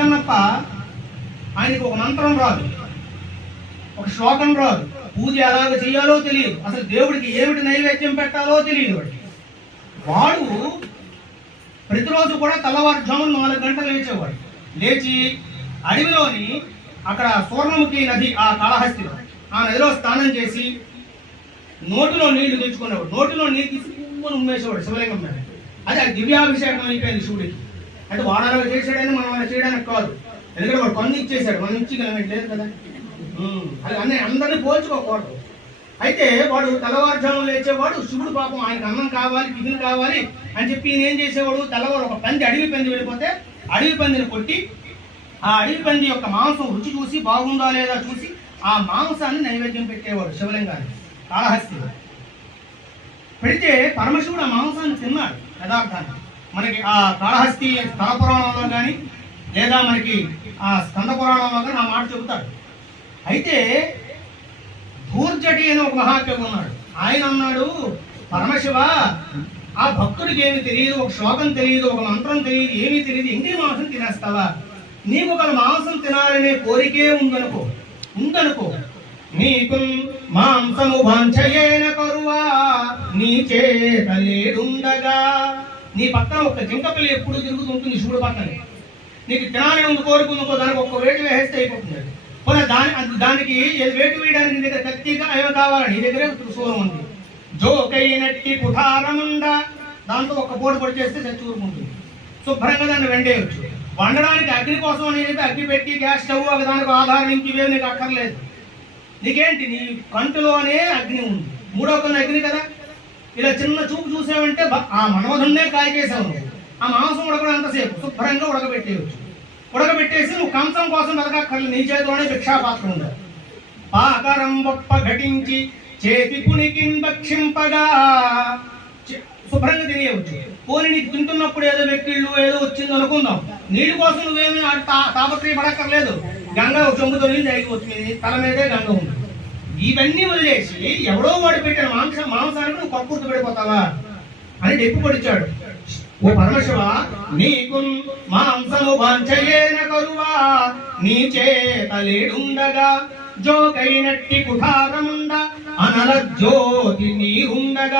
కన్నప్ప ఆయనకు ఒక మంత్రం రాదు, ఒక శ్లోకం రాదు, పూజ ఎలాగ చేయాలో తెలియదు, అసలు దేవుడికి ఏమిటి నైవేద్యం పెట్టాలో తెలియదు. వాడు ప్రతిరోజు కూడా తెల్లవారుజామున 4 గంటలు లేచేవాడు. లేచి అడవిలోని అక్కడ సూర్ణముఖి నది, ఆ కాళహస్తిలో ఆ నదిలో స్నానం చేసి నోటిలో నీళ్లు తెచ్చుకునేవాడు. నోటిలో నీళ్ళు తీసి పువ్వును ఉమ్మేసేవాడు శివలింగం మీద. అది దివ్యాభిషేకం అయిపోయింది శివుడికి. అంటే వాడాలో చేసాడని మనం అలా చేయడానికి కాదు, ఎందుకంటే వాడు పన్ను ఇచ్చేసాడు, మనం ఇచ్చిగలమేంటి లేదు కదా. అది అందరినీ పోల్చుకోకూడదు. అయితే వాడు తెల్లవారుజామున లేచేవాడు. శివుడు పాపం ఆయనకు అన్నం కావాలి, టిఫిన్ కావాలి అని చెప్పి ఈయన ఏం చేసేవాడు, తెల్లవారు ఒక పంది, అడవి పంది వెళ్ళిపోతే అడవి పందిని కొట్టి ఆ అడవి పంది యొక్క మాంసం రుచి చూసి బాగుందా లేదా చూసి ఆ మాంసాన్ని నైవేద్యం పెట్టేవాడు శివలింగాన్ని కాళహస్తిలో. పెడితే పరమశివుడు ఆ మాంసాన్ని తిన్నాడు యథార్థాన్ని. మనకి ఆ కాళహస్తి స్థల పురాణంలో కానీ లేదా మనకి ఆ స్కంద పురాణంలో కానీ ఆ మాట చెబుతాడు. అయితే ధూర్జటి అని ఒక మహాకవి ఉన్నాడు. ఆయన అన్నాడు, పరమశివ ఆ భక్తుడికి ఏమి తెలియదు, ఒక శ్లోకం తెలియదు, ఒక మంత్రం తెలియదు, ఏమీ తెలియదు, ఇంకే మాంసం తినేస్తావా? నీకు ఒక మాంసం తినాలనే కోరికే ఉందనుకో నీకు మాంసము వాంఛయేన కరువా నీ చేత లేడుండగా. నీ పక్కన ఒక జింకపిల్లి ఎప్పుడు తిరుగుతుంటుంది శివుడు పక్కనే. నీకు తినాలని ఉంది, కోరుకుందుకో, దానికి ఒక్క వేటు వేస్తే అయిపోతుంది. పోనీ దానికి వేటు వేయడానికి నీ దగ్గర కత్తిగా ఏమో కావాలి, నీ దగ్గరే త్రిశూలం ఉంది. జోకైనట్టి కుఠారముండ, దాంతో ఒక్క పోటు పొడి చేస్తే చచ్చి ఊరుకుంటుంది. శుభ్రంగా దాన్ని వండేయచ్చు. వండడానికి అగ్ని కోసం అని చెప్పి అగ్ని పెట్టి గ్యాస్ స్టవ్ ఒక దానికి ఆధారం ఇంకేమీ నీకు అక్కర్లేదు. నీకేంటి, నీ కంటిలోనే అగ్ని ఉంది, మూడో కన్ను అగ్ని కదా. ఇలా చిన్న చూపు చూసావంటే ఆ మనోధన్నే కాయకేసావు. ఆ మాంసం ఉడకడం అంతసేపు శుభ్రంగా ఉడకబెట్టేయచ్చు. ఉడకబెట్టేసి నువ్వు కంచం కోసం బతకక్కర్లేదు, నీ చేతిలోనే భిక్షాపాత్రం ఉండాలి. పాకరం బొప్ప ఘటించి చేతి పుణికిన్ భక్షింపగా శుభ్రంగా తినేయవచ్చు. పోనీ నీకు తింటున్నప్పుడు ఏదో వెక్కిళ్ళు ఏదో వచ్చింది అనుకుందాం, నీటి కోసం నువ్వేమీ తాపత్రయ పడక్కర్లేదు. గంగా చెంబుతో నీళ్ళు తాగిపోతుంది, తల మీదే గంగ ఉంది. ఇవన్నీ వదిలేసి ఎవడో వాడు పెట్టిన మాంసానికి నువ్వు కక్కుర్తి పడిపోతావా అని డెప్పు పొడిచాడు. ఓ పరమశివ, నీకు మాంసము వాంఛయేన కరువా నీ చేత లేడుండగా. జోకైనట్టి కుఠారముండ అనల జ్యోతి నీరుండగా.